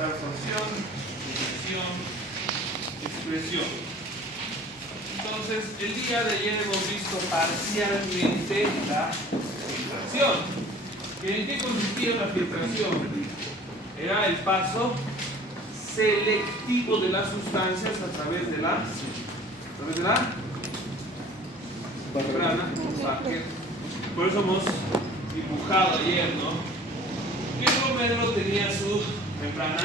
reabsorción, difusión, expresión. Entonces, el día de ayer hemos visto parcialmente la filtración. ¿En qué consistía la filtración? Era el paso selectivo de las sustancias a través de la membrana. Por eso hemos dibujado ayer, ¿no? Que el glomérulo tenía su membrana,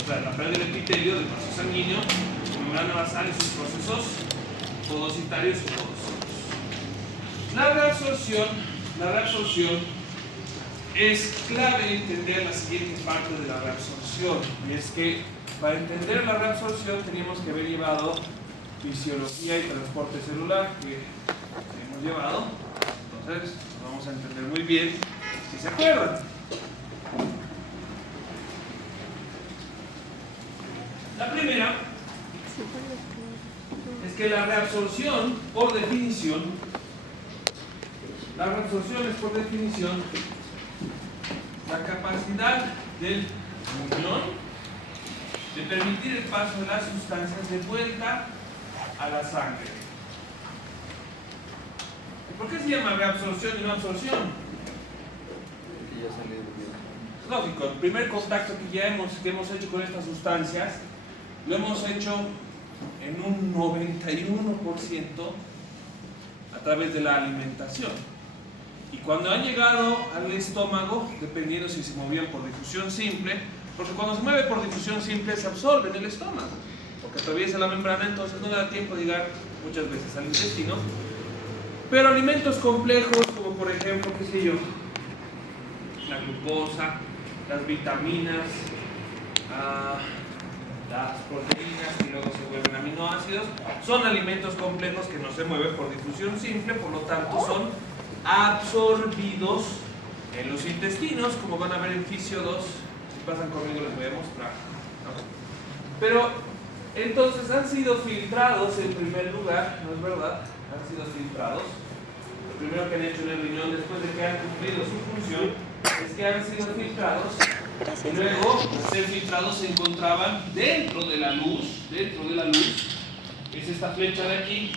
o sea, la pared del epitelio del vaso sanguíneo, su membrana basal y sus procesos podocitarios y podocíticos. La reabsorción es clave entender la siguiente parte de la reabsorción, y es que para entender la reabsorción teníamos que haber llevado fisiología y transporte celular, que hemos llevado. Entonces lo vamos a entender muy bien si se acuerdan. La primera es que la reabsorción por definición la capacidad del muñón de permitir el paso de las sustancias de vuelta a la sangre. ¿Por qué se llama reabsorción y no absorción? Lógico, el primer contacto que hemos hecho con estas sustancias lo hemos hecho en un 91% a través de la alimentación. Y cuando han llegado al estómago, dependiendo si se movían por difusión simple, porque cuando se mueve por difusión simple se absorbe en el estómago, porque atraviesa la membrana, entonces no le da tiempo de llegar muchas veces al intestino. Pero alimentos complejos, como por ejemplo, qué sé yo, la glucosa, las vitaminas, las proteínas que luego se vuelven aminoácidos, son alimentos complejos que no se mueven por difusión simple, por lo tanto son absorbidos en los intestinos, como van a ver en Fisio 2, si pasan conmigo les voy a mostrar, ¿no? Pero entonces han sido filtrados en primer lugar, ¿no es verdad? Han sido filtrados. Lo primero que han hecho en el riñón después de que han cumplido su función es que han sido filtrados. Y luego, al ser filtrados, se encontraban dentro de la luz, es esta flecha de aquí,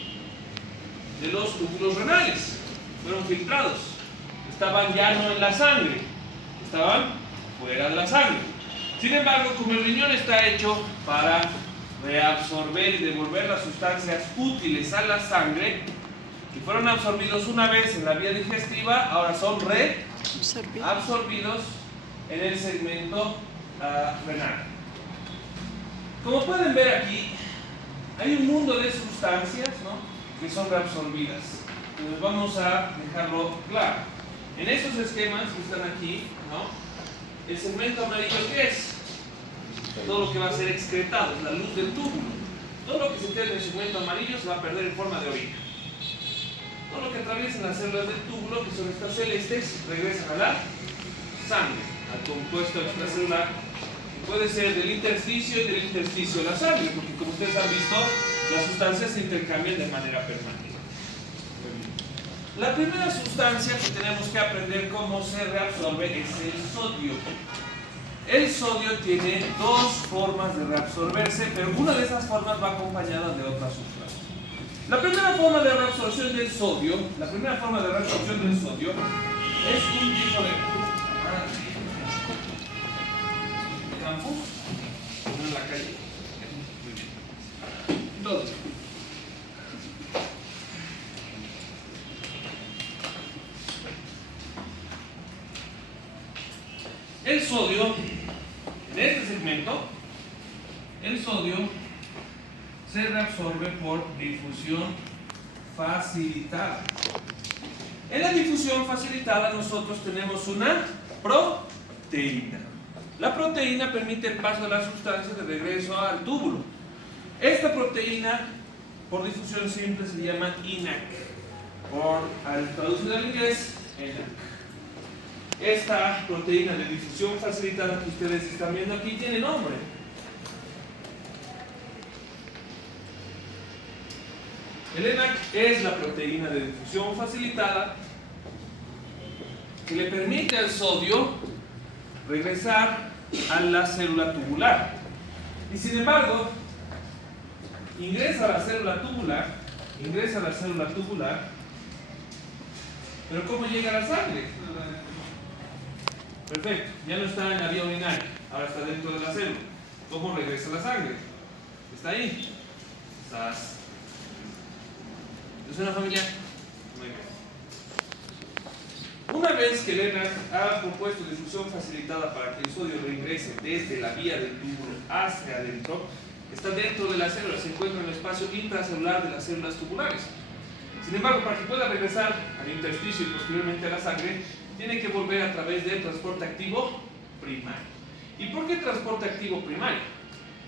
de los túbulos renales. Fueron filtrados. Estaban ya no en la sangre, estaban fuera de la sangre. Sin embargo, como el riñón está hecho para reabsorber y devolver las sustancias útiles a la sangre, que fueron absorbidos una vez en la vía digestiva, ahora son reabsorbidos en el segmento renal. Como pueden ver aquí, hay un mundo de sustancias, ¿no?, que son reabsorbidas. Entonces vamos a dejarlo claro. En estos esquemas que están aquí, ¿no?, el segmento amarillo, ¿qué es? Todo lo que va a ser excretado, es la luz del túbulo. Todo lo que se quede en el segmento amarillo se va a perder en forma de orina. Todo lo que atraviesan las células del túbulo, que son estas celestes, regresan a la sangre, al compuesto extracelular, que puede ser del intersticio y del intersticio de la sangre, porque como ustedes han visto, las sustancias se intercambian de manera permanente. La primera sustancia que tenemos que aprender cómo se reabsorbe es el sodio. El sodio tiene dos formas de reabsorberse, pero una de esas formas va acompañada de otra sustancia. La primera forma de reabsorción del sodio, es un tipo de campus en la calle. Muy bien. Entonces, el sodio, en este segmento, el sodio se reabsorbe por difusión facilitada. En la difusión facilitada nosotros tenemos una proteína. La proteína permite el paso de las sustancias de regreso al túbulo. Esta proteína, por difusión simple, se llama INAC, al traducido al inglés, ENAC. Esta proteína de difusión facilitada que ustedes están viendo aquí tiene nombre. El ENAC es la proteína de difusión facilitada que le permite al sodio regresar a la célula tubular. Y sin embargo, ingresa a la célula tubular, pero ¿cómo llega a la sangre? Perfecto, ya no está en la vía urinaria, ahora está dentro de la célula. ¿Cómo regresa la sangre? Está ahí. ¿Estás? ¿Es una familia? Muy bien. Una vez que Lennart ha propuesto difusión facilitada para que el sodio reingrese desde la vía del túbulo hacia adentro, está dentro de la célula, se encuentra en el espacio intracelular de las células tubulares. Sin embargo, para que pueda regresar al intersticio y posteriormente a la sangre, tiene que volver a través del transporte activo primario. ¿Y por qué transporte activo primario?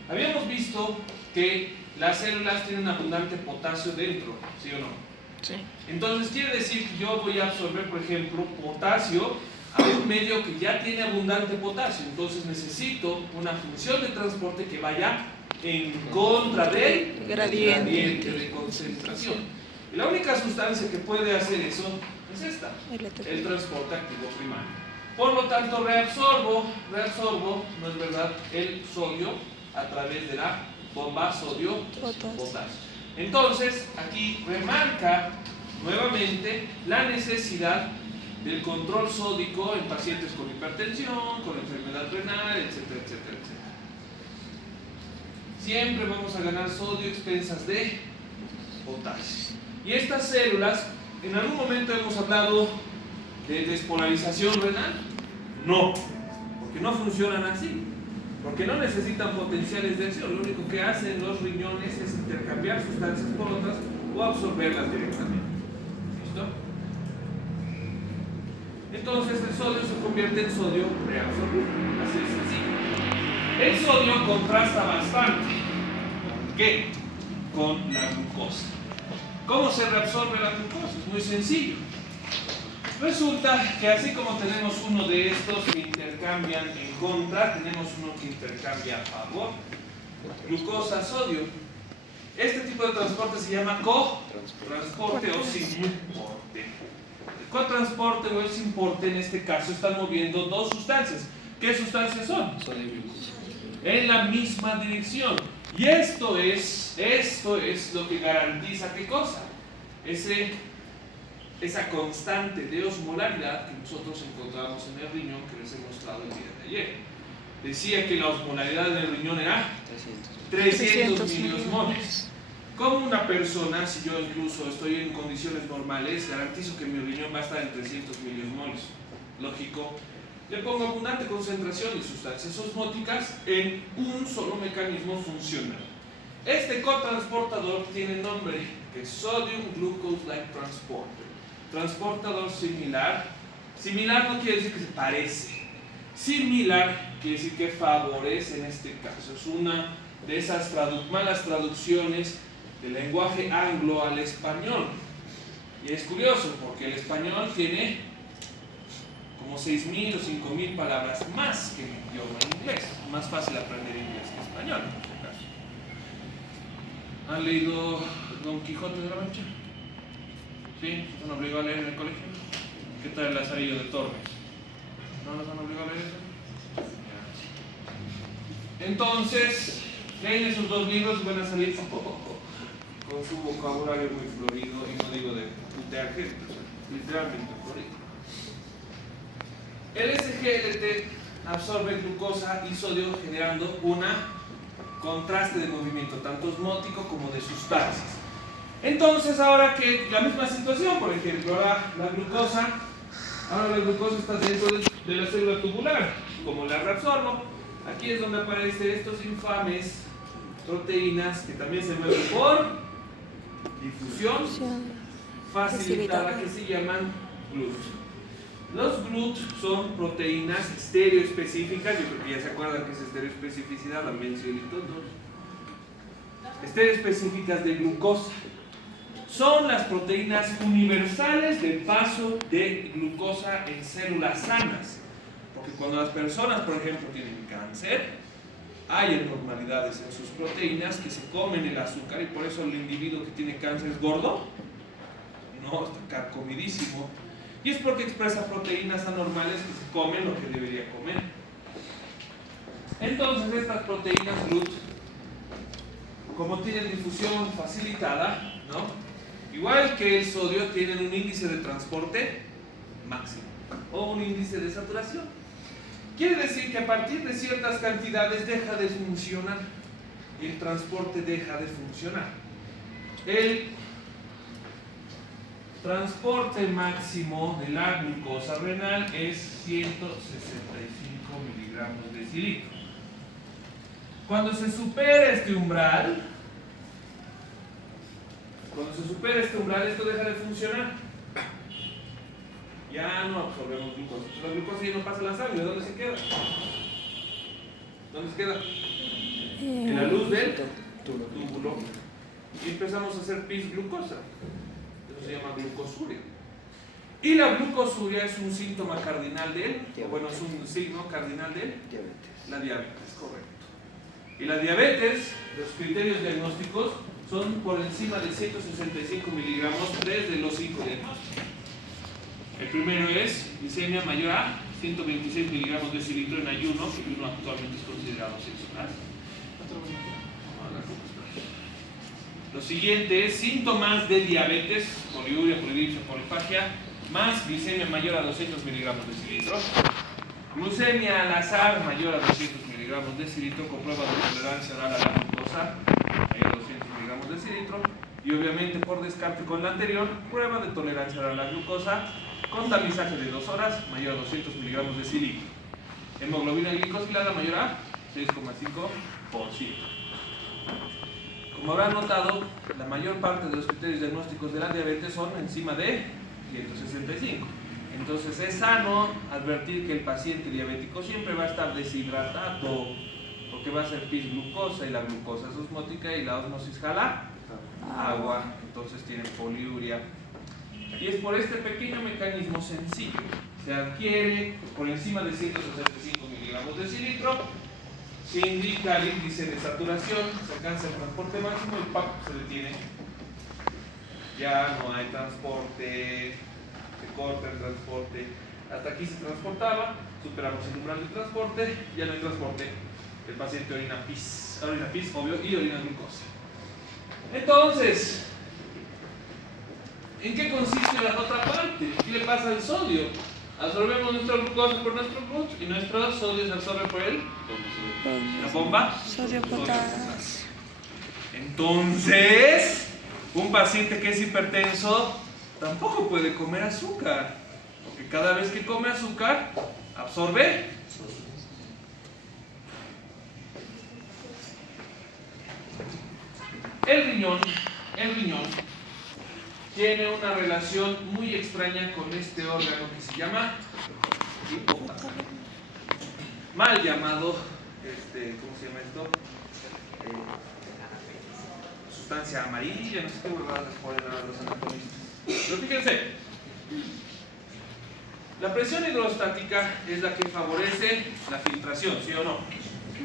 Habíamos visto que las células tienen abundante potasio dentro, ¿sí o no? Sí. Entonces quiere decir que yo voy a absorber, por ejemplo, potasio a un medio que ya tiene abundante potasio. Entonces necesito una función de transporte que vaya en contra del gradiente de concentración. Y la única sustancia que puede hacer eso es esta, el transporte activo primario. Por lo tanto, reabsorbo, no es verdad, el sodio a través de la bomba sodio-potasio. Entonces, aquí remarca nuevamente la necesidad del control sódico en pacientes con hipertensión, con enfermedad renal, etcétera, etcétera, etcétera. Siempre vamos a ganar sodio a expensas de potasio. Y estas células, ¿en algún momento hemos hablado de despolarización renal? No, porque no funcionan así, porque no necesitan potenciales de acción. Lo único que hacen los riñones es intercambiar sustancias por otras o absorberlas directamente. ¿Listo? Entonces el sodio se convierte en sodio reabsorbido, así de sencillo. El sodio contrasta bastante. ¿Con qué? Con la glucosa. ¿Cómo se reabsorbe la glucosa? Es muy sencillo. Resulta que así como tenemos uno de estos que intercambian en contra, tenemos uno que intercambia a favor. Glucosa, sodio. Este tipo de transporte se llama cotransporte o simporte. El cotransporte o el simporte en este caso están moviendo dos sustancias. ¿Qué sustancias son? Sodio y glucosa. En la misma dirección. Y esto es lo que garantiza ¿qué cosa? Esa constante de osmolaridad que nosotros encontramos en el riñón que les he mostrado el día de ayer. Decía que la osmolaridad del riñón era 300 miliosmoles. Como una persona, si yo incluso estoy en condiciones normales, garantizo que mi riñón va a estar en 300 miliosmoles. Lógico. Le pongo abundante concentración de sustancias osmóticas en un solo mecanismo funcional. Este cotransportador tiene nombre que es Sodium Glucose Like Transporter. Transportador similar. Similar no quiere decir que se parece. Similar quiere decir que favorece en este caso. Es una de esas malas traducciones del lenguaje anglo al español. Y es curioso porque el español tiene como 6.000 o 5.000 palabras más que el idioma inglés. Más fácil aprender inglés que español, en este caso. ¿Han leído Don Quijote de la Mancha? ¿Sí? ¿Nos han obligado a leer en el colegio? ¿Qué tal el Lazarillo de Tormes? ¿No nos han obligado a leer eso? Entonces, leen esos dos libros y van a salir con su vocabulario muy florido, y no digo de putear gente, literalmente florido. El SGLT absorbe glucosa y sodio generando un contraste de movimiento, tanto osmótico como de sustancias. Entonces, ahora que la misma situación, por ejemplo, ahora la glucosa está dentro de la célula tubular. Como la reabsorbo, aquí es donde aparecen estos infames proteínas que también se mueven por difusión facilitada, que se llaman GLUT. Los GLUT son proteínas estereoespecíficas. Yo creo que ya se acuerdan que es estereoespecificidad, la mencioné todos. Estereoespecíficas de glucosa. Son las proteínas universales del paso de glucosa en células sanas. Porque cuando las personas, por ejemplo, tienen cáncer, hay anormalidades en sus proteínas que se comen el azúcar, y por eso el individuo que tiene cáncer es gordo. No, está carcomidísimo. Y es porque expresa proteínas anormales que se comen lo que debería comer. Entonces estas proteínas GLUT, como tienen difusión facilitada, ¿no? Igual que el sodio, tienen un índice de transporte máximo o un índice de saturación. Quiere decir que a partir de ciertas cantidades deja de funcionar, el transporte deja de funcionar. El transporte máximo de la glucosa renal es 165 miligramos de decilitro. Cuando se supera este umbral, esto deja de funcionar. Ya no absorbemos glucosa. La glucosa ya no pasa a la sangre. ¿Dónde se queda? ¿Dónde se queda? En la luz del túbulo. Y empezamos a hacer pis glucosa. Eso se llama glucosuria. Y la glucosuria es un síntoma cardinal de bueno, es un signo cardinal de la diabetes, correcto. Y la diabetes, los criterios diagnósticos son por encima de 165 miligramos, 3 de los 5 diagnósticos. El primero es glicemia mayor a 126 miligramos de decilitro en ayuno, que el ayuno actualmente es considerado sexual. Lo siguiente es síntomas de diabetes, poliuria, polidipsia, polifagia, más glicemia mayor a 200 miligramos de decilitro. Glucemia al azar mayor a 200 miligramos de decilitro con prueba de tolerancia oral a la glucosa mayor a 200 miligramos de decilitro. Y obviamente por descarte con la anterior, prueba de tolerancia oral a la glucosa con tamizaje de 2 horas mayor a 200 miligramos de decilitro. Hemoglobina glicosilada mayor a 6,5%. Como habrán notado, la mayor parte de los criterios diagnósticos de la diabetes son encima de 165. Entonces es sano advertir que el paciente diabético siempre va a estar deshidratado, porque va a ser pis glucosa y la glucosa es osmótica y la osmosis jala agua, entonces tienen poliuria. Y es por este pequeño mecanismo sencillo. Se adquiere por encima de 165 miligramos de decilitro, se indica el índice de saturación, se alcanza el transporte máximo y ¡pap! Se detiene. Ya no hay transporte, se corta el transporte. Hasta aquí se transportaba, superamos el umbral de transporte, ya no hay transporte. El paciente orina pis, obvio, y orina glucosa. Entonces, ¿en qué consiste la otra parte? ¿Qué le pasa al sodio? Absorbemos nuestra glucosa por nuestro GLUT y nuestro sodio se absorbe por la bomba Sodio potasio. Entonces, un paciente que es hipertenso tampoco puede comer azúcar, porque cada vez que come azúcar absorbe el riñón tiene una relación muy extraña con este órgano que se llama hipotálamo, mal llamado, ¿cómo se llama esto? Sustancia amarilla, no sé qué burradas les ponen a los anatomistas. Pero fíjense, la presión hidrostática es la que favorece la filtración, ¿sí o no?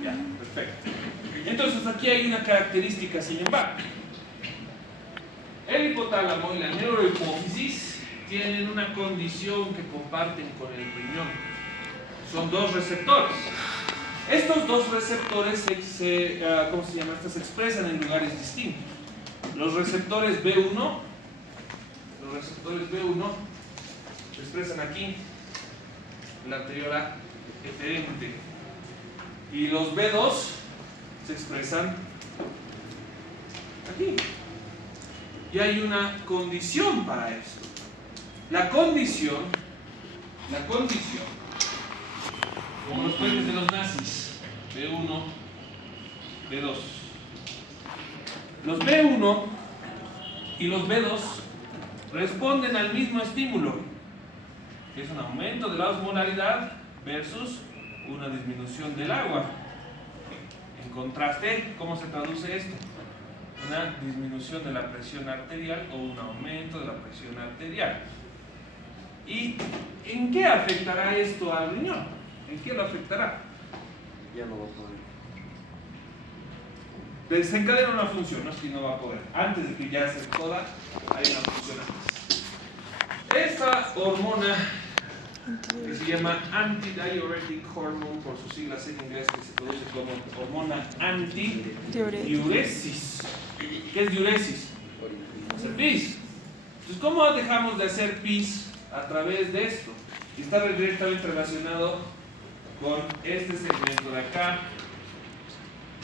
Ya, perfecto. Entonces aquí hay una característica, sin embargo. El hipotálamo y la neurohipófisis tienen una condición que comparten con el riñón. Son dos receptores. Estos dos receptores se expresan en lugares distintos. Los receptores B1 se expresan aquí, en la arteriola eferente. Y los B2 se expresan aquí. Y hay una condición para esto. La condición, como los puentes de los nazis, B1, B2. Los B1 y los B2 responden al mismo estímulo, que es un aumento de la osmolaridad versus una disminución del agua. En contraste, ¿cómo se traduce esto? Una disminución de la presión arterial o un aumento de la presión arterial. ¿Y en qué afectará esto al riñón? ¿En qué lo afectará? Ya no va a poder. Desencadena una función, no es que no va a poder. Antes de que ya se joda, hay una función antes. Esta hormona que se llama antidiuretic hormone, por sus siglas en inglés, que se produce como hormona antidiuresis. ¿Qué es diuresis? Hacer pis. Entonces, ¿cómo dejamos de hacer pis a través de esto? Y está directamente relacionado con este segmento de acá.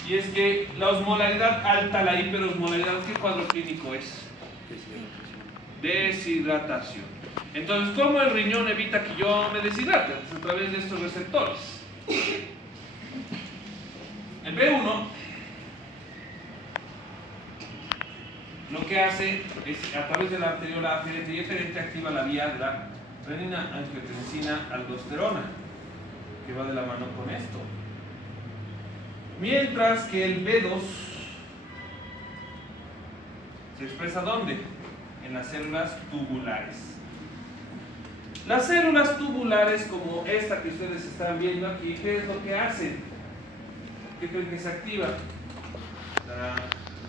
Y es que la osmolaridad alta, la hiperosmolaridad, ¿qué cuadro clínico es? Deshidratación. Entonces, ¿cómo el riñón evita que yo me deshidrate? Pues a través de estos receptores. El B1 lo que hace es, a través de la arteriola aferente y eferente, activa la vía de la renina, angiotensina, aldosterona, que va de la mano con esto. Mientras que el B2 se expresa ¿dónde? En las células tubulares. Las células tubulares, como esta que ustedes están viendo aquí, ¿qué es lo que hacen? ¿Qué creen que se activa?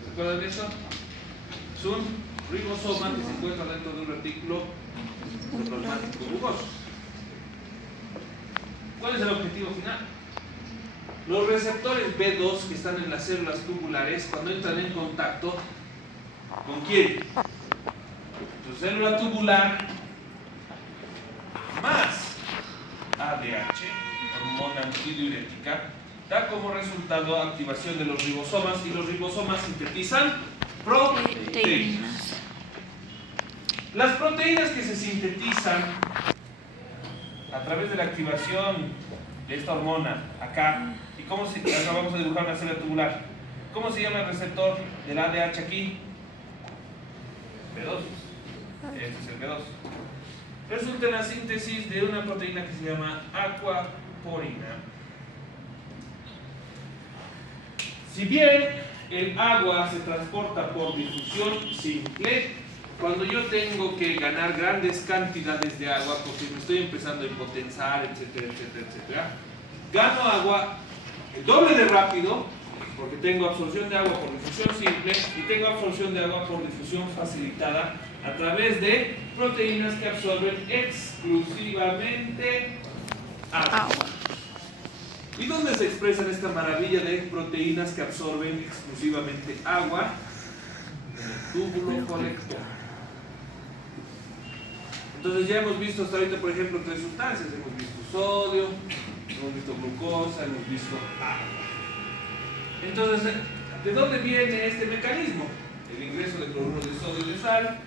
¿Recuerdan eso? Es un ribosoma que se encuentra dentro de un retículo endoplasmático rugoso. ¿Cuál es el objetivo final? Los receptores B2 que están en las células tubulares, cuando entran en contacto, ¿con quién? Tu célula tubular más ADH, hormona antidiurética, da como resultado activación de los ribosomas, y los ribosomas sintetizan proteínas. Las proteínas que se sintetizan a través de la activación de esta hormona acá, y cómo se, acá vamos a dibujar una célula tubular. ¿Cómo se llama el receptor del ADH aquí? B2. Este es el B2. Resulta en la síntesis de una proteína que se llama aquaporina. Si bien el agua se transporta por difusión simple, cuando yo tengo que ganar grandes cantidades de agua, porque me estoy empezando a hipotensar, etcétera, etcétera, etcétera, gano agua el doble de rápido, porque tengo absorción de agua por difusión simple y tengo absorción de agua por difusión facilitada a través de proteínas que absorben exclusivamente agua. ¿Y dónde se expresan esta maravilla de proteínas que absorben exclusivamente agua? En el túbulo colector. Entonces ya hemos visto hasta ahorita, por ejemplo, tres sustancias. Hemos visto sodio, hemos visto glucosa, hemos visto agua. Entonces, ¿de dónde viene este mecanismo? El ingreso de cloruro de sodio y de sal,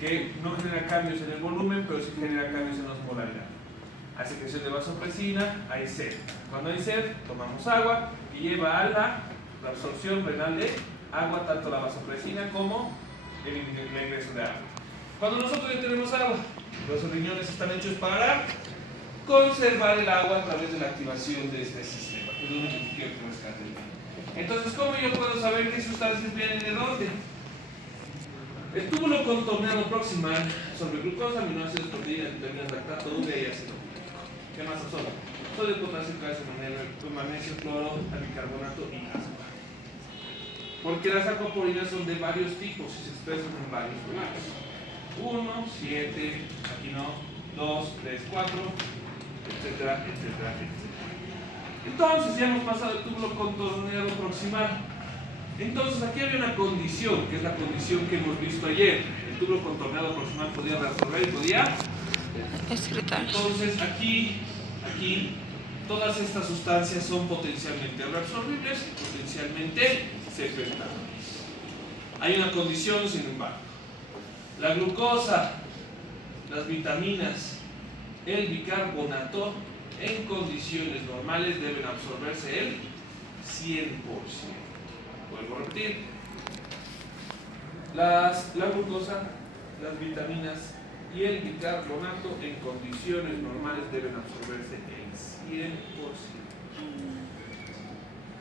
que no genera cambios en el volumen, pero sí genera cambios en la osmolaridad. Hay secreción de vasopresina, hay sed. Cuando hay sed, tomamos agua y lleva a la absorción renal de agua, tanto la vasopresina como el ingreso de agua. Cuando nosotros ya tenemos agua, los riñones están hechos para conservar el agua a través de la activación de este sistema. Es lo único que quiero que rescaten. Entonces, ¿cómo yo puedo saber qué sustancias vienen de dónde? El túbulo contorneado proximal sobre glucosa, aminoácidos, proteínas, vitaminas, lactato, urea y ácido. ¿Qué más absorbe? Sodio, potasio, calcio, magnesio, cloro, bicarbonato y azúcar. Porque las aquaporinas son de varios tipos y se expresan en varios lugares. 1, 7, aquí no, 2, 3, 4, etcétera, etcétera, etcétera. Entonces ya hemos pasado el túbulo contorneado proximal. Entonces aquí había una condición, que es la condición que hemos visto ayer. El túbulo contorneado proximal podía reabsorber y podía excretar. Entonces aquí, todas estas sustancias son potencialmente reabsorbibles y potencialmente secretables. Hay una condición, sin embargo. La glucosa, las vitaminas, el bicarbonato, en condiciones normales deben absorberse el 100%. Vuelvo a repetir. La glucosa, las vitaminas y el bicarbonato en condiciones normales deben absorberse el 100%.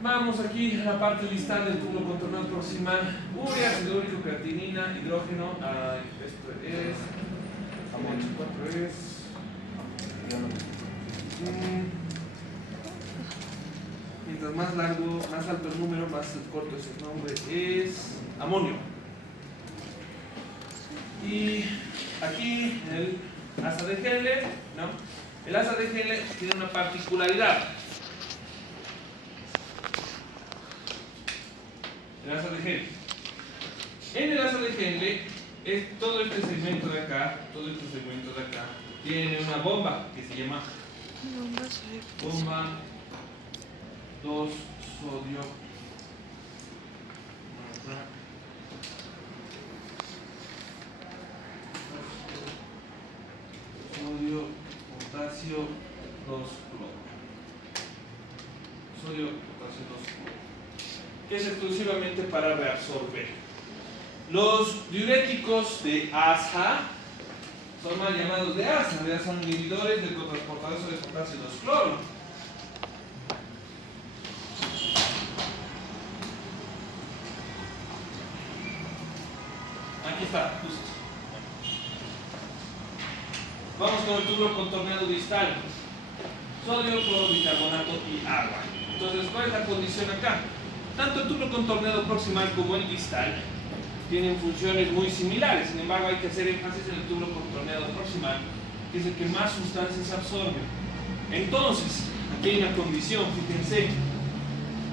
Vamos aquí a la parte distal del túbulo contorneado proximal. Urea, ácido úrico, creatinina, hidrógeno. Esto es. H4 es. Mientras más largo, más alto el número, más corto es el nombre. Es amonio. Y aquí en el asa de Heller, ¿no? El asa de Henle tiene una particularidad. El asa de Henle. En el asa de Henle, todo este segmento de acá, tiene una bomba que se llama bomba 2 sodio. Sodio, potasio, 2 cloro. Sodio, potasio, 2 cloro. Que es exclusivamente para reabsorber. Los diuréticos de asa son mal llamados de asa, en realidad son inhibidores del cotransportador de potasio 2 cloro. Aquí está, justo. Vamos con el túbulo contorneado distal. Sodio, cloro, bicarbonato y agua. Entonces, ¿cuál es la condición acá? Tanto el túbulo contorneado proximal como el distal tienen funciones muy similares. Sin embargo, hay que hacer énfasis en el túbulo contorneado proximal, que es el que más sustancias absorbe. Entonces, aquí hay una condición, fíjense.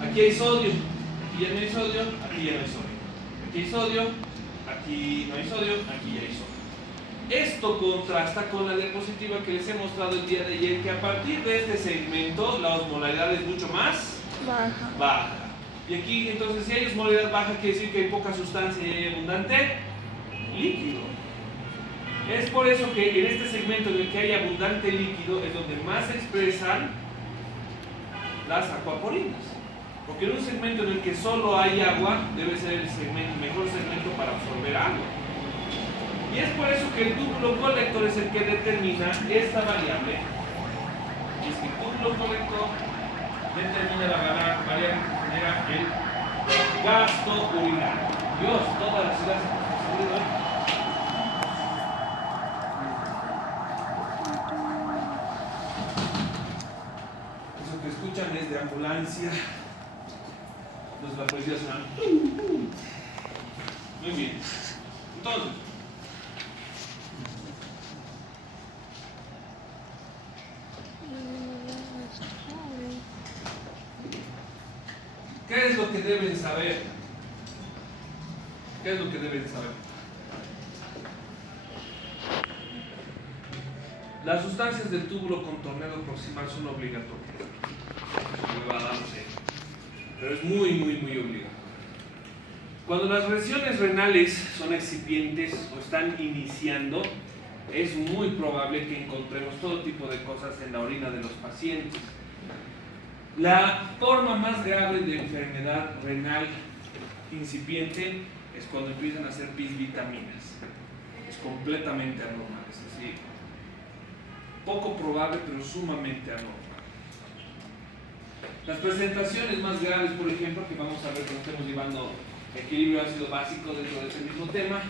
Aquí hay sodio, aquí ya no hay sodio, aquí ya no hay sodio. Aquí hay sodio, aquí no hay sodio, aquí ya hay sodio. Esto contrasta con la diapositiva que les he mostrado el día de ayer, que a partir de este segmento la osmolaridad es mucho más baja. Y aquí entonces si hay osmolaridad baja quiere decir que hay poca sustancia y hay abundante líquido. Es por eso que en este segmento en el que hay abundante líquido es donde más se expresan las acuaporinas. Porque en un segmento en el que solo hay agua debe ser el mejor segmento para absorber agua. Y es por eso que el túbulo colector es el que determina esta variable. Y es que el túbulo colector determina la variable que genera el gasto urinario. Dios, todas las ciudades se han eso que escuchan es de ambulancia. Entonces la policía suena. Muy bien. Entonces, ¿qué es lo que deben saber? ¿Qué es lo que deben saber? Las sustancias del túbulo contorneado proximal son obligatorias. Me va a dar pero es muy obligatorio. Cuando las lesiones renales son excipientes o están iniciando, es muy probable que encontremos todo tipo de cosas en la orina de los pacientes. La forma más grave de enfermedad renal incipiente es cuando empiezan a hacer pis vitaminas. Es completamente anormal, es decir, poco probable pero sumamente anormal. Las presentaciones más graves, por ejemplo, que vamos a ver cuando estemos llevando equilibrio ácido básico dentro de este mismo tema,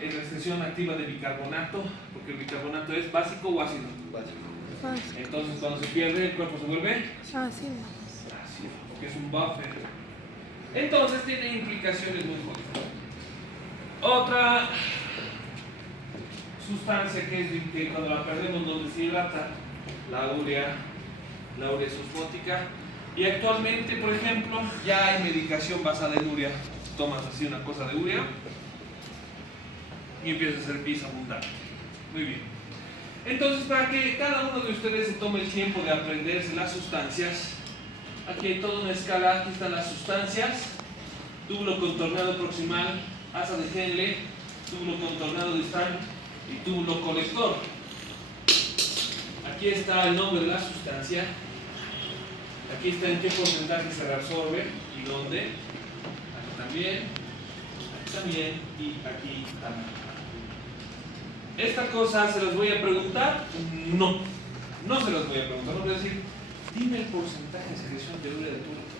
es la extensión activa de bicarbonato, porque el bicarbonato es básico o ácido. Básico. Entonces, cuando se pierde, el cuerpo se vuelve ácido, porque es un buffer. Entonces, tiene implicaciones muy jodidas. Otra sustancia que cuando la perdemos nos deshidrata, la urea sulfótica. Y actualmente, por ejemplo, ya hay medicación basada en urea. Tomas así una cosa de urea y empiezas a hacer pis abundante. Muy bien. Entonces, para que cada uno de ustedes se tome el tiempo de aprenderse las sustancias, aquí hay toda una escala. Aquí están las sustancias: túbulo contorneado proximal, asa de Henle, túbulo contorneado distal y túbulo colector. Aquí está el nombre de la sustancia. Aquí está en qué porcentaje se reabsorbe y dónde. Aquí también y aquí también. ¿Esta cosa se las voy a preguntar? No se las voy a preguntar. No voy a decir, dime el porcentaje de secreción de urea de tu recto.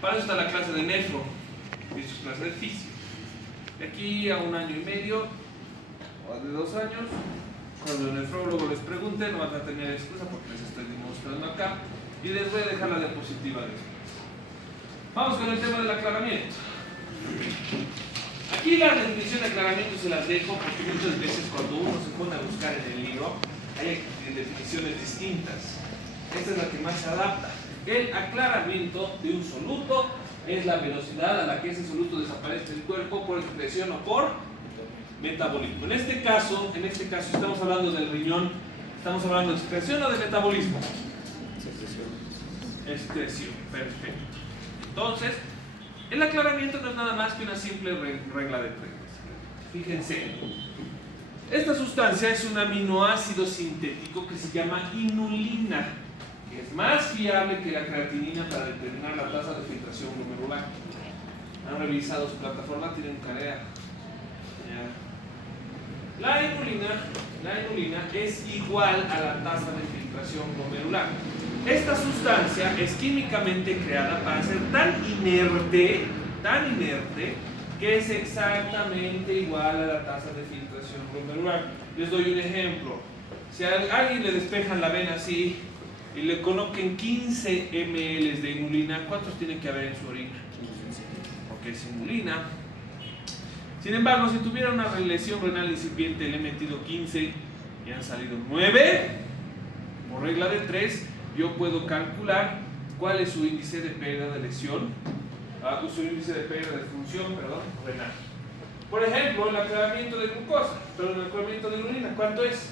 Para eso está la clase de nefro, y esto es clase de física. De aquí a 1 año y medio, o de 2 años, cuando el nefrólogo les pregunte, no van a tener excusa porque les estoy demostrando acá, y les voy a dejar la diapositiva después. Vamos con el tema del aclaramiento. Aquí la definición de aclaramiento se las dejo porque muchas veces cuando uno se pone a buscar en el libro hay definiciones distintas. Esta es la que más se adapta. El aclaramiento de un soluto es la velocidad a la que ese soluto desaparece del cuerpo por excreción o por metabolismo. En este caso estamos hablando del riñón. ¿Estamos hablando de excreción o de metabolismo? Excreción, perfecto. Entonces, el aclaramiento no es nada más que una simple regla de tres. Fíjense, esta sustancia es un aminoácido sintético que se llama inulina, que es más fiable que la creatinina para determinar la tasa de filtración glomerular. Han revisado su plataforma, tienen tarea. La inulina es igual a la tasa de filtración glomerular. Esta sustancia es químicamente creada para ser tan inerte, que es exactamente igual a la tasa de filtración glomerular. Les doy un ejemplo. Si a alguien le despejan la vena así y le coloquen 15 ml de inulina, ¿cuántos tiene que haber en su orina? Porque es inulina. Sin embargo, si tuviera una lesión renal incipiente, le he metido 15 y han salido 9, por regla de 3, yo puedo calcular cuál es su índice de pérdida de lesión, su índice de pérdida de función, renal. Por ejemplo, el aclaramiento de glucosa, el aclaramiento de urina, ¿cuánto es?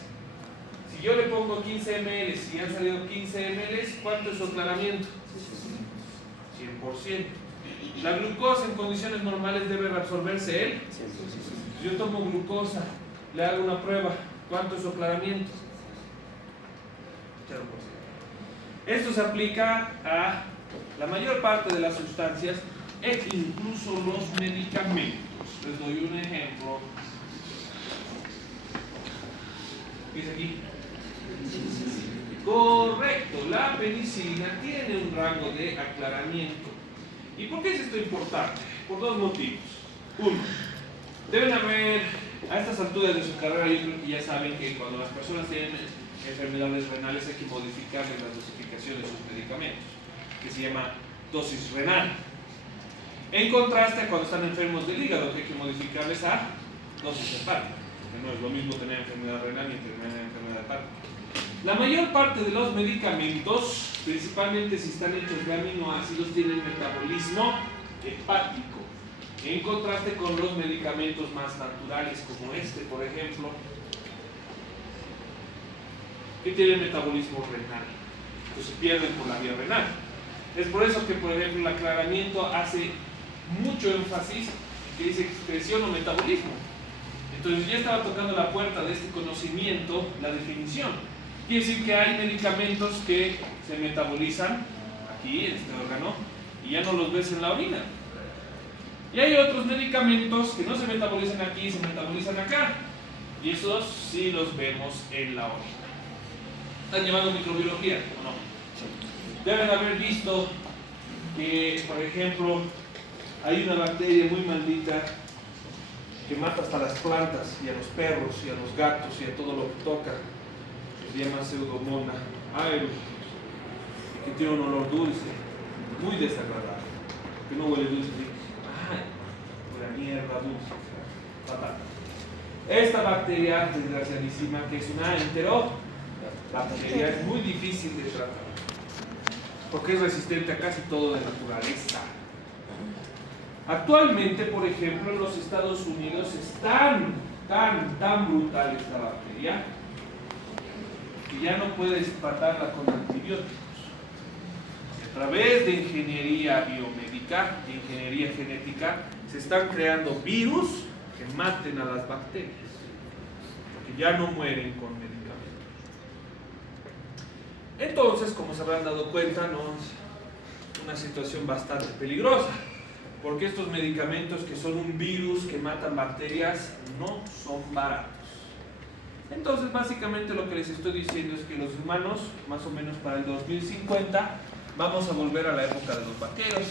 Si yo le pongo 15 ml y han salido 15 ml, ¿cuánto es su aclaramiento? 100%. La glucosa en condiciones normales debe reabsorberse él. Si yo tomo glucosa, le hago una prueba, ¿cuánto es su aclaramiento? 0%. Esto se aplica a la mayor parte de las sustancias e incluso los medicamentos. Les doy un ejemplo. ¿Qué dice aquí? Correcto, la penicilina tiene un rango de aclaramiento. ¿Y por qué es esto importante? Por dos motivos. Uno, deben haber, a estas alturas de su carrera, yo creo que ya saben que cuando las personas tienen enfermedades renales hay que modificarles la dosificación de sus medicamentos, que se llama dosis renal. En contraste a cuando están enfermos del hígado, que hay que modificarles a dosis hepática, que no es lo mismo tener enfermedad renal y tener enfermedad hepática. La mayor parte de los medicamentos, principalmente si están hechos de aminoácidos, tienen metabolismo hepático, en contraste con los medicamentos más naturales, como este, por ejemplo, que tienen metabolismo renal, que se pierden por la vía renal. Es por eso que, por ejemplo, el aclaramiento hace mucho énfasis que dice excreción o metabolismo. Entonces ya estaba tocando la puerta de este conocimiento, la definición. Quiere decir que hay medicamentos que se metabolizan aquí, en este órgano, y ya no los ves en la orina. Y hay otros medicamentos que no se metabolizan aquí, se metabolizan acá. Y esos sí los vemos en la orina. ¿Están llevando microbiología o no? Deben haber visto que, por ejemplo, hay una bacteria muy maldita que mata hasta las plantas y a los perros y a los gatos y a todo lo que toca. Se llama Pseudomonas aeruus, que tiene un olor dulce, muy desagradable, que no huele dulce, huele a mierda dulce, fatal. Esta bacteria desgraciadísima, que es una enterobacteria, es muy difícil de tratar, porque es resistente a casi todo de naturaleza. Actualmente, por ejemplo, en los Estados Unidos es tan brutal esta bacteria que ya no puedes tratarla con antibióticos. A través de ingeniería biomédica, de ingeniería genética, se están creando virus que maten a las bacterias, porque ya no mueren con medicamentos. Entonces, como se habrán dado cuenta, no es una situación bastante peligrosa, porque estos medicamentos que son un virus que matan bacterias no son baratos. Entonces, básicamente lo que les estoy diciendo es que los humanos, más o menos para el 2050, vamos a volver a la época de los vaqueros,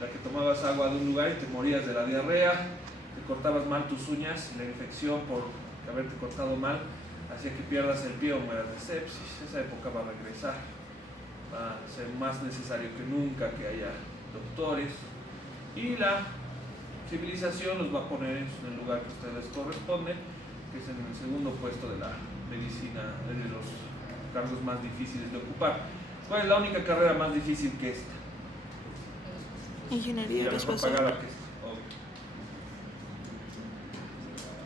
la que tomabas agua de un lugar y te morías de la diarrea, te cortabas mal tus uñas, la infección por haberte cortado mal hacía que pierdas el pie o mueras de sepsis. Esa época va a regresar, va a ser más necesario que nunca que haya doctores, y la civilización los va a poner en el lugar que a ustedes les corresponde, que es en el segundo puesto de la medicina, de los cargos más difíciles de ocupar. ¿Cuál es la única carrera más difícil que esta? Ingeniería Y la mejor aeroespacial. pagada que esta.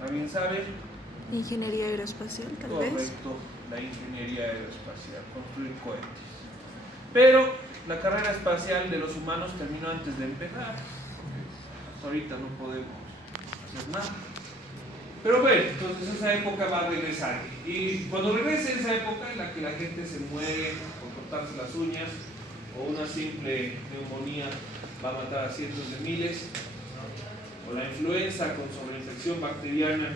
¿Alguien sabe? Ingeniería aeroespacial, tal vez. Correcto, la ingeniería aeroespacial, construir cohetes. Pero la carrera espacial de los humanos terminó antes de empezar. Hasta ahorita no podemos hacer nada. Pero bueno, entonces esa época va a regresar. Y cuando regrese esa época en la que la gente se muere por cortarse las uñas o una simple neumonía va a matar a cientos de miles, o la influenza con sobreinfección bacteriana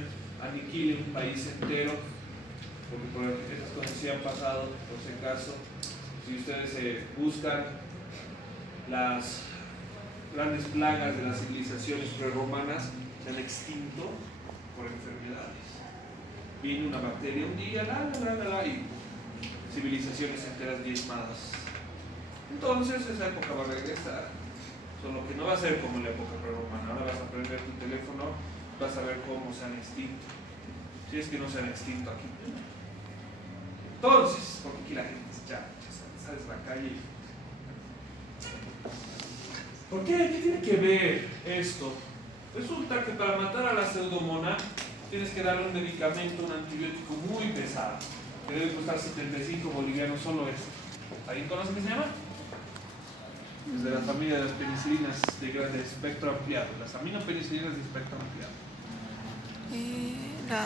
aniquile un país entero, porque por estas cosas sí han pasado, por si acaso, si ustedes buscan las grandes plagas de las civilizaciones prerromanas, se han extinto por enfermedades. Vino una bacteria un día, y civilizaciones enteras diezmadas. Entonces esa época va a regresar, solo que no va a ser como en la época prerromana. Ahora vas a prender tu teléfono, vas a ver cómo se han extinto, si es que no se han extinto aquí. Entonces, porque aquí la gente ya sales a la calle. ¿Por qué? ¿Qué tiene que ver esto? Resulta que para matar a la pseudomonas tienes que darle un medicamento, un antibiótico muy pesado, que debe costar 75 bolivianos solo esto. ¿Alguien conoce qué se llama? Es de la familia de las penicilinas de espectro ampliado, las aminopenicilinas de espectro ampliado.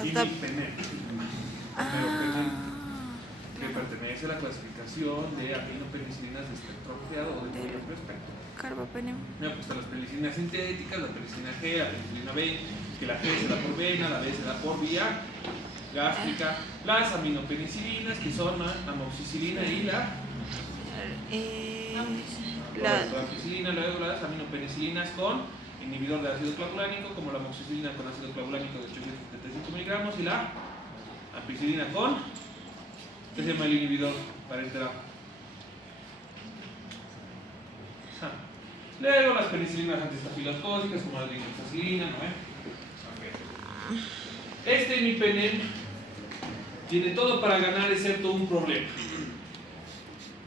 Imipenem. Que pertenece a la clasificación de aminopenicilinas de espectro ampliado o de muy amplio espectro. Carbapenem. Me pues las penicilinas sintéticas, la penicilina G, la penicilina B, que la G se da por vena, la B se da por vía gástrica, las aminopenicilinas que son la amoxicilina y la amoxicilina, luego las aminopenicilinas con inhibidor de ácido clavulánico, como la amoxicilina con ácido clavulánico de 875 miligramos y la ampicilina con, ¿qué se llama el inhibidor parenteral? Luego las penicilinas antistafilocósicas como la diclofosfacilina, ¿no? Okay. Este imipenem tiene todo para ganar excepto un problema.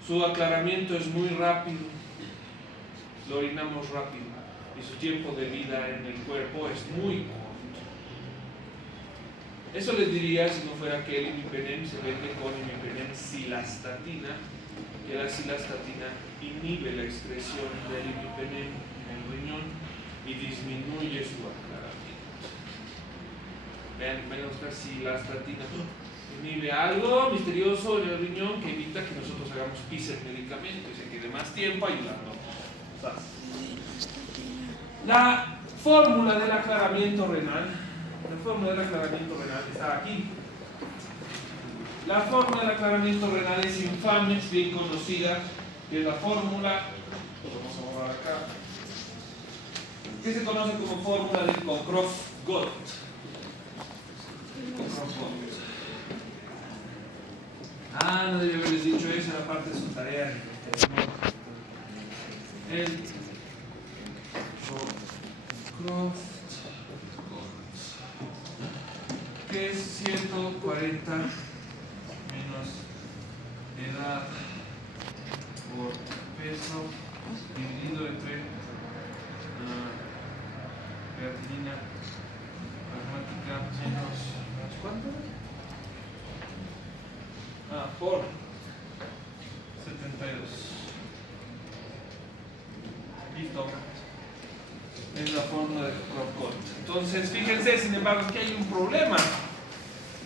Su aclaramiento es muy rápido, lo orinamos rápido y su tiempo de vida en el cuerpo es muy corto. Eso les diría si no fuera que el imipenem se vende con imipenem cilastatina, que la cilastatina inhibe la excreción del imipenem en el riñón y disminuye su aclaramiento. Vean, la cilastatina inhibe algo misterioso en el riñón que evita que nosotros hagamos pis el medicamento y se quede más tiempo ayudando. La fórmula del aclaramiento renal, está aquí. La fórmula del aclaramiento renal es infame, es bien conocida, que es la fórmula, vamos a mover acá, que se conoce como fórmula de Cockcroft-Gott. No debía haberles dicho eso, era parte de su tarea. El Cockcroft-Gott, que es 140 menos edad por peso dividido entre creatinina plasmática menos ¿cuánto? Por 72. Listo. Es la fórmula de Cockcroft. Entonces, fíjense, sin embargo, que hay un problema.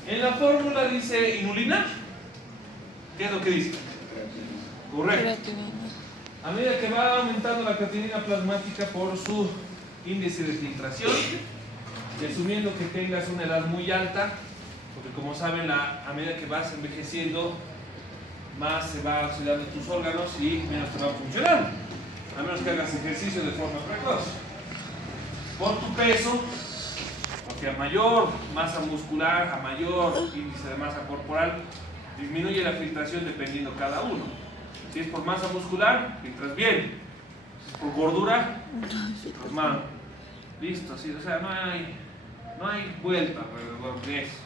En la fórmula dice inulina. ¿Qué es lo que dice? Correcto. A medida que va aumentando la creatinina plasmática por su índice de filtración, y asumiendo que tengas una edad muy alta, porque como saben, a medida que vas envejeciendo, más se va oxidando tus órganos y menos te va a funcionar, a menos que hagas ejercicio de forma precoz. Por tu peso, porque a mayor masa muscular, a mayor índice de masa corporal, disminuye la filtración dependiendo cada uno. Si es por masa muscular, filtras bien. Si es por gordura, filtras mal. Listo, sí, o sea, no hay vuelta alrededor de eso.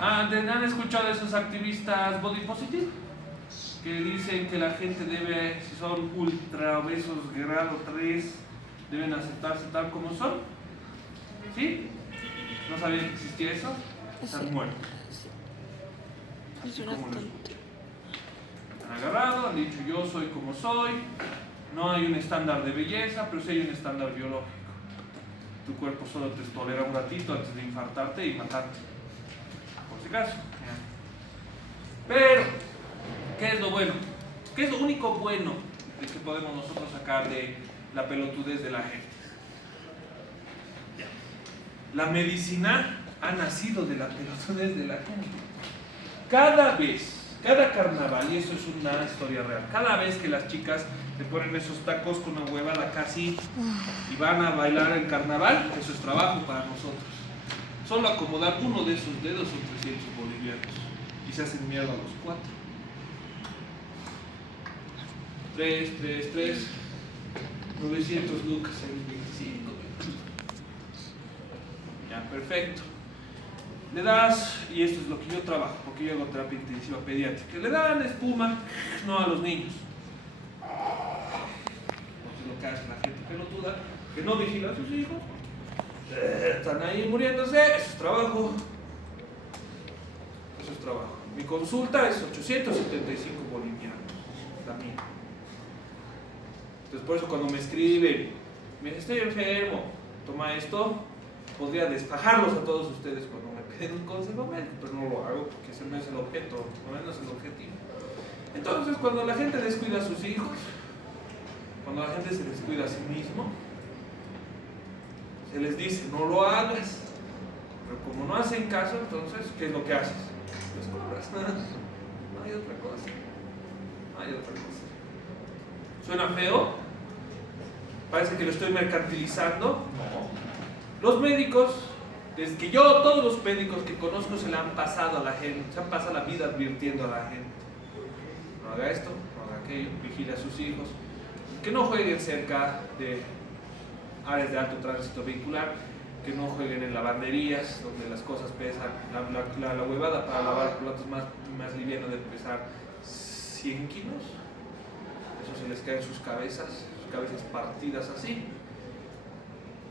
¿Han escuchado de esos activistas body positive? Que dicen que la gente debe, si son ultra obesos grado 3, deben aceptarse tal como son. ¿Sí? ¿No sabían que existía eso? Están Sí. muertos. Sí. Así Es una como les tontería. gusta. Han agarrado, han dicho yo soy como soy. No hay un estándar de belleza, pero sí hay un estándar biológico. Tu cuerpo solo te tolera un ratito antes de infartarte y matarte. Por si acaso. Pero, ¿qué es lo bueno? ¿Qué es lo único bueno de que podemos nosotros sacar de la pelotudez de la gente? La medicina ha nacido de la pelotudez de la gente. Cada vez, cada carnaval, y eso es una historia real, cada vez que las chicas se ponen esos tacos con una huevada casi y van a bailar en carnaval, eso es trabajo para nosotros. Solo acomodar uno de esos dedos son 300 bolivianos y se hacen mierda los 4. 3, 900 lucas en 25. Ya, perfecto. Le das, y esto es lo que yo trabajo, porque yo hago terapia intensiva pediátrica, le dan espuma, no a los niños. Porque lo que hace la gente pelotuda, que no vigila a sus hijos, están ahí muriéndose, eso es trabajo. Eso es trabajo. Mi consulta es 875 bolivianos, la mía. Entonces por eso cuando me escriben, me dicen estoy enfermo, toma esto, podría desfajarlos a todos ustedes cuando me piden un consejo médico, pero no lo hago porque ese no es el objeto, no es el objetivo. Entonces cuando la gente descuida a sus hijos, cuando la gente se descuida a sí mismo, se les dice no lo hagas, pero como no hacen caso, entonces ¿qué es lo que haces? Pues cobras, no hay otra cosa, no hay otra cosa. ¿Suena feo? ¿Parece que lo estoy mercantilizando? No. Los médicos, desde que todos los médicos que conozco se le han pasado a la gente, se han pasado la vida advirtiendo a la gente. No haga esto, no haga aquello, vigile a sus hijos, que no jueguen cerca de áreas de alto tránsito vehicular, que no jueguen en lavanderías donde las cosas pesan, la huevada para lavar platos más liviano de pesar 100 kilos, eso se les cae en sus cabezas partidas así,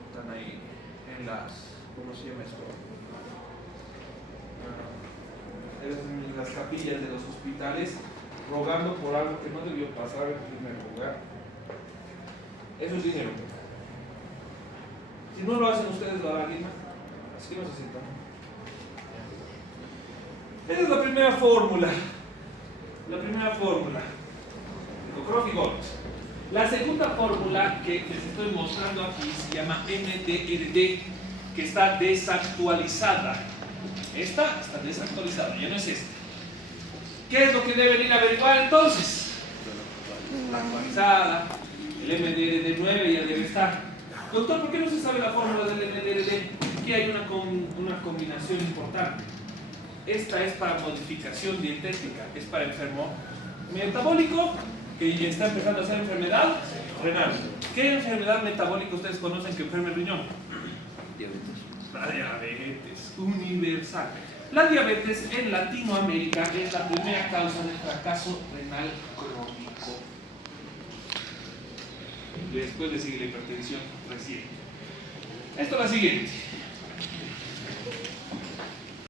están ahí en las, ¿cómo se llama esto? En las capillas de los hospitales, rogando por algo que no debió pasar en primer lugar. Eso es dinero. Si no lo hacen ustedes, lo hará alguien más. Así no se sientan. Esa es la primera fórmula. La primera fórmula. Cockcroft y Gold. La segunda fórmula que les estoy mostrando aquí se llama MDRD, que está desactualizada. Esta está desactualizada, ya no es esta. ¿Qué es lo que deben ir a averiguar entonces? La actualizada, el MDRD 9 ya debe estar. Doctor, ¿por qué no se sabe la fórmula del MDRD? Aquí hay una combinación importante. Esta es para modificación dietética, es para enfermo metabólico que ya está empezando a hacer enfermedad renal. ¿Qué enfermedad metabólica ustedes conocen que enferme el riñón? Diabetes. La diabetes universal. La diabetes en Latinoamérica es la primera causa de fracaso renal crónico. Después le sigue la hipertensión reciente. Esto es la siguiente.